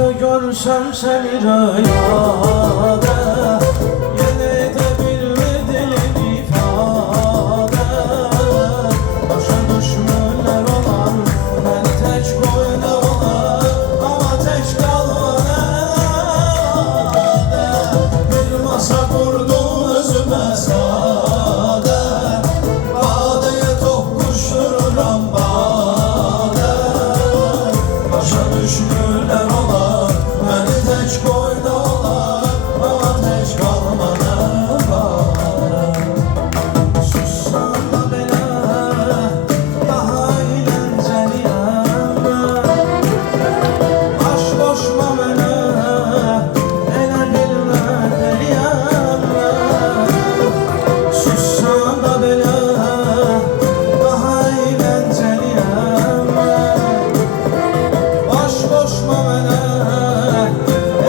defa görsem seni rüyada, yine edebilmediğim ifade. Başa düşmüşler olan beni tek koydular, ama tek kalmadı. Bir masa kurdum özüme sade, badeye tokuştururam bade. Başa düşmüşler olan beni tek koydular, ama tek kalmadı bari. Sussam da belə daha eğlenceliyəm, baş boşma mənə elə bilmədiyəm. Sussam da belə daha eğlenceliyəm, baş boşma mənə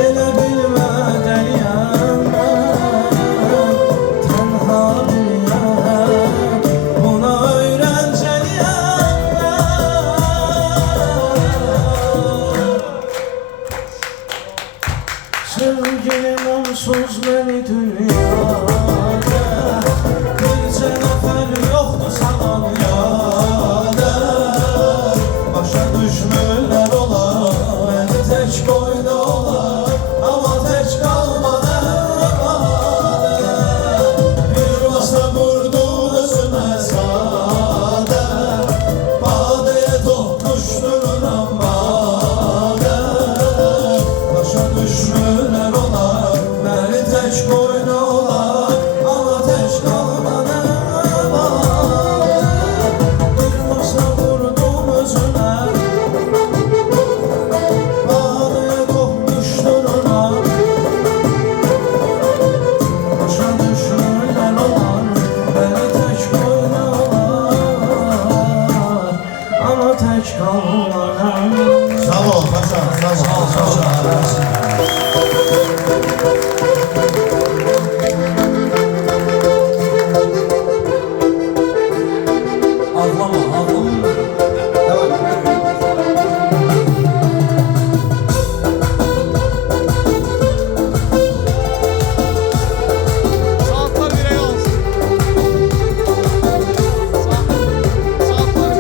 elə bilmədiyəm. Tənha biriyəm, buna öyrəncəliyəm. Sevgilim onsuz məni dünyada, bircə nəfər yoxdur salan yada. Başa düşmürlər olar, məni tək qoydular, amma tək qalmadı bari. Bir masa qurdum özümə sadə, badəyə toxuşdururam badə. Başa düşmürlər olar, məni tək qoydular, amma tək qalmadı bari. Bir masa qurdum özümə, badəyə toxuşdururam. Başa düşmürlər olar, məni tək qoydular, amma tək qalmadı. Sağ ol paşam, sağ ol. Ağlama, ağlama. Saatler birey olsun. Saatler.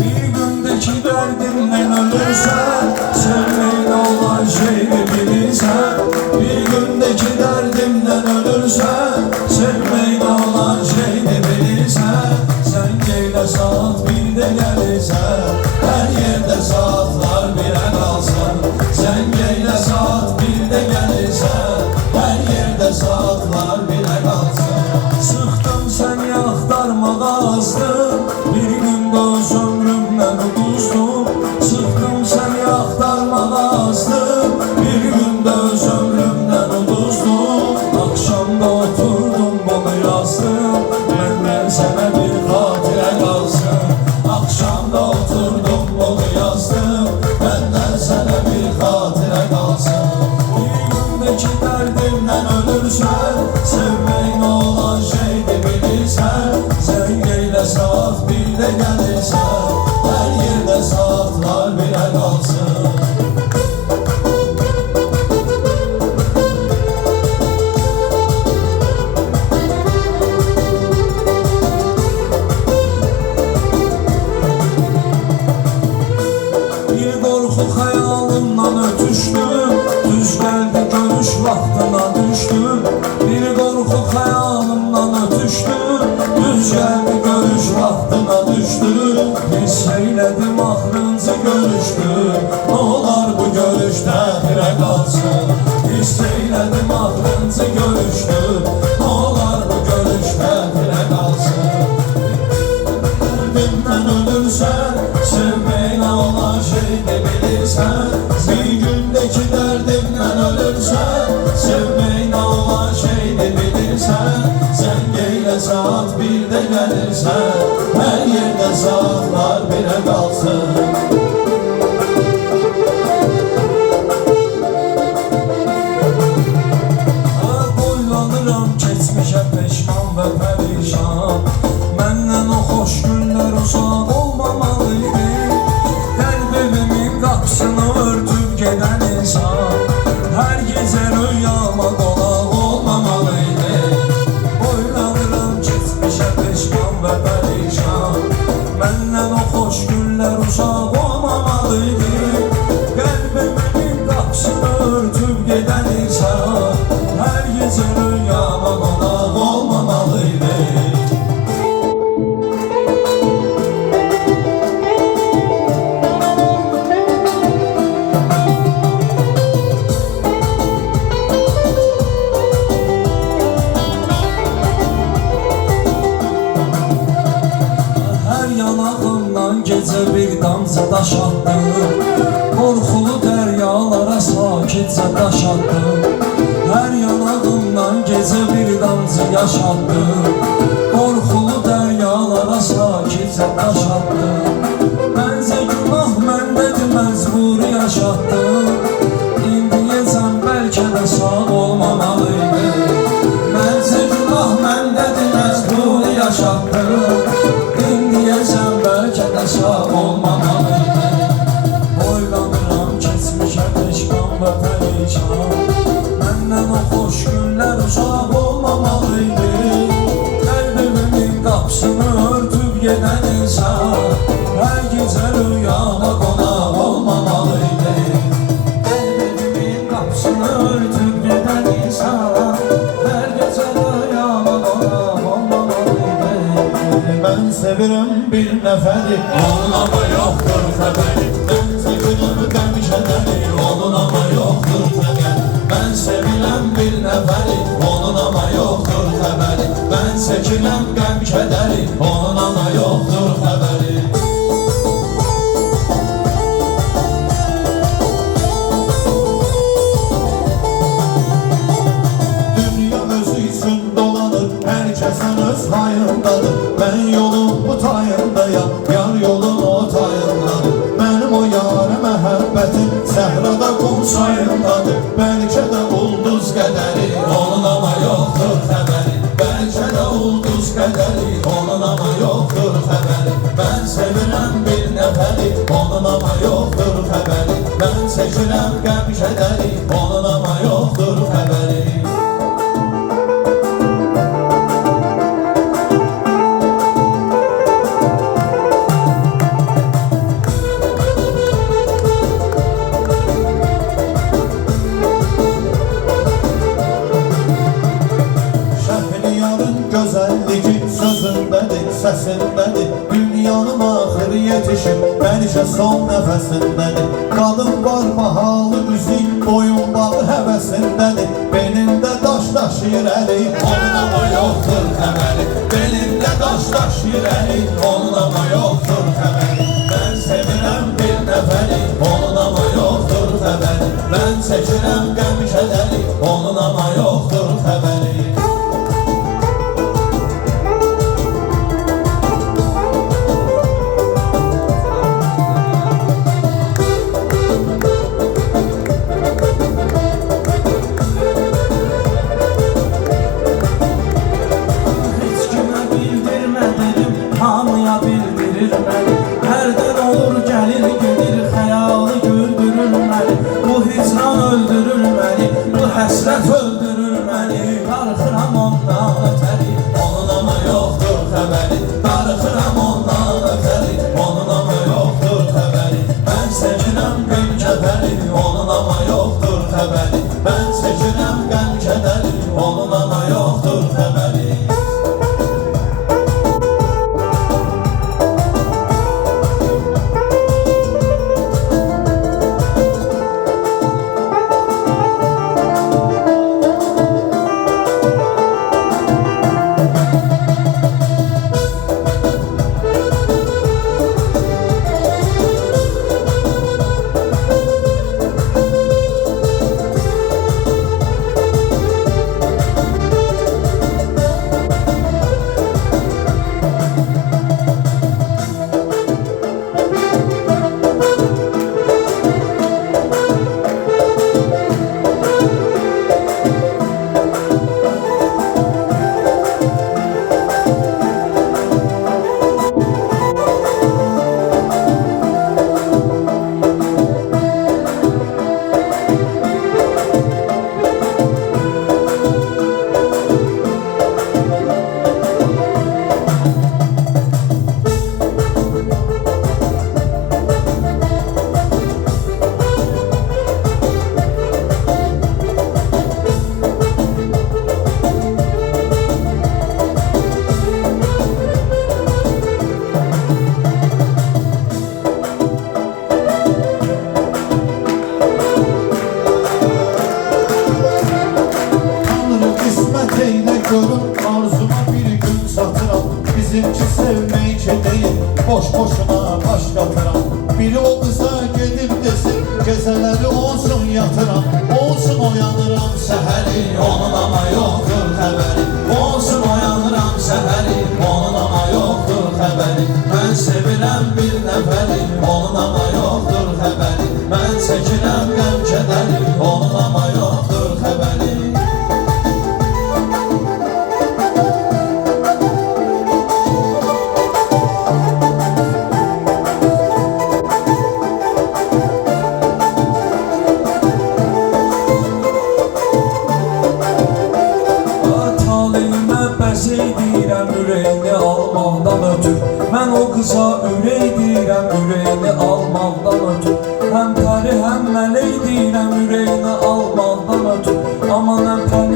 Bir gündeki derdimden ölürsen, sevmeyle olan şeyi bilirsen. Bir gündeki derdimden ölürsen, sevmeyle olan şeyi bilirsen. Sen geyle saat 1'de gelirsen, her yerde saatler bire kalsın. Sen geyle saat 1'de gelirsen, her yerde saatler bire kalsın. Sıktım seni aktarmağa azdım, bir günde öz ömrümden uduzdum. Sıktım seni aktarmağa azdım, bir günde öz ömrümden uduzdum. Akşamda oturdum bunu yazdım, benden sana bir hatire kalsın. Akşamda oturdum bunu yazdım, benden sana bir hatire kalsın. Bir gündeki derdimden ölürsen, sevmeyin olan şeydi bilirsen. Sen geyle saat 1'de gelirsen, her yerde saatler bile kalsın. Bir korku hayalımdan ötüştüm, düz geldi görüş vaktına düştüm. Bir korku hayalımdan ötüştüm, düz geldi görüş vaktına düştüm. Hisseyledim aklınızı görüştü, ne olar bu görüşte bire kalsın. Hisseyledim aklınızı görüştü, ne olar bu görüşte bire kalsın. Derdimden ölürsen, sevmeyle olan şeydi bilirsen. Bir gündeki derdimden ölürsen, sevmeyle olan şeydi bilirsen. Sen geyle saat 1'de gelirsen, her yerde saatler bire kalsın. Boylanıram keçmişə peşman və pərişan. Məndən o xoş günlər uzaq olmamalıydı. Qəlbimin qapısını örtüp geden insan her gece rüyama konak olmamalıydı. Boylanıram geçmişe peşman ve perişan, benden o hoş günler uzak olmamalıydı. Kalbimin kapısını örtüp giden insan her gece rüyama konak olmamalıydı. Her yanağımdan gece bir damcı daş attım, korkulu deryalara sakitcə daş attım. Her yanağımdan gece bir damcı yaş attım, korkulu deryalara sakitcə daş attım. Bence günah məndedir, məcburi yaşattım. İndiyəcəm bəlkə də sağ olmamalıydı. Bence günah məndedir, məcburi yaşattım. İndiyəcəm bəlkə də sağ olmamalıydı. Boylanıram keçmişə peşman və perişan, məndən o xoş günlər uzaq olmamalıydı. Qəlbimin qapısını örtüb gedən insan hər gecə rüyama qonaq olmamalıydı. Qəlbimin qapısını örtüb gedən insan hər gecə rüyama qonaq olmamalıydı. Ben seviyorum bir neferi, Onun ama yoktur xəbəri, ben seviyorum qəmişədəri. onun ama yoktur xəbəri. Ben sevilən bir nəfəri, onun ama yoktur xəbəri. Ben çəkilən qəm kədəri, onun ama yoktur xəbəri. Dünya özü için dolanır, herkesin öz hayındadır. Ben yolun bu tayındayım, yar yolun o tayındadır. Benim o yara məhəbbətim səhrada qum çayındadır. Bəlkə də ulduz qədəri, Onun ama yoktur xəbəri. Bəlkə də ulduz qədəri, onun ama yoktur xəbəri. Ben sevilən bir nəfəri, onun ama yoktur xəbəri. Ben çəkilən qəm kədəri, onun ama yoktur xəbəri. Şəhriyarın gözəlliyi sözündədir, səsindədir. Dünyanın axırı yetişib, bəlkə son nəfəsindədir. Qadın var bahalı üzük, boyun bağı həvəsindədir. Belində daş daşıyır əli, Onun ama yoktur xəbəri. Belində daş daşıyır əli, onun ama yoktur xəbəri. Ben sevirəm bir nəfəri, onun ama yoktur xəbəri. Ben çəkirəm qəm kədəri, onun ama yoktur xəbəri. Hiç kimə bildirmə dedim, hamıya bildirir məni. Hərdən olur gəlir gedir, xəyalı güldürür məni. Bu hicran öldürür məni, bu həsrət öldürür məni. Darıxıram ondan ötəri, Onun ama yoktur xəbəri. Darıxıram ondan ötəri, onun ama yoktur xəbəri. Ben sevirəm qəm kədəri, onun ama yoktur xəbəri. Ben sevirəm qəm kədəri, onun ama yoktur xəbəri. gecələri olsun yatıram, olsun oyanıram səhəri, Onun ama yoktur xəbəri. Olsun oyanıram səhəri, onun ama yoktur xəbəri. Mən sevirəm bir nəfəri, onun ama yoktur xəbəri. Mən çəkirəm qəm kədəri, onun ama yoktur xəbəri. Taleyimə bəs edirəm ürəyini almaqdan ötür. Mən o qıza ürək deyirəm ürəyini almaqdan ötür. Həm pəri həm mələk deyirəm ürəyini almaqdan ötür. Aman həm pəri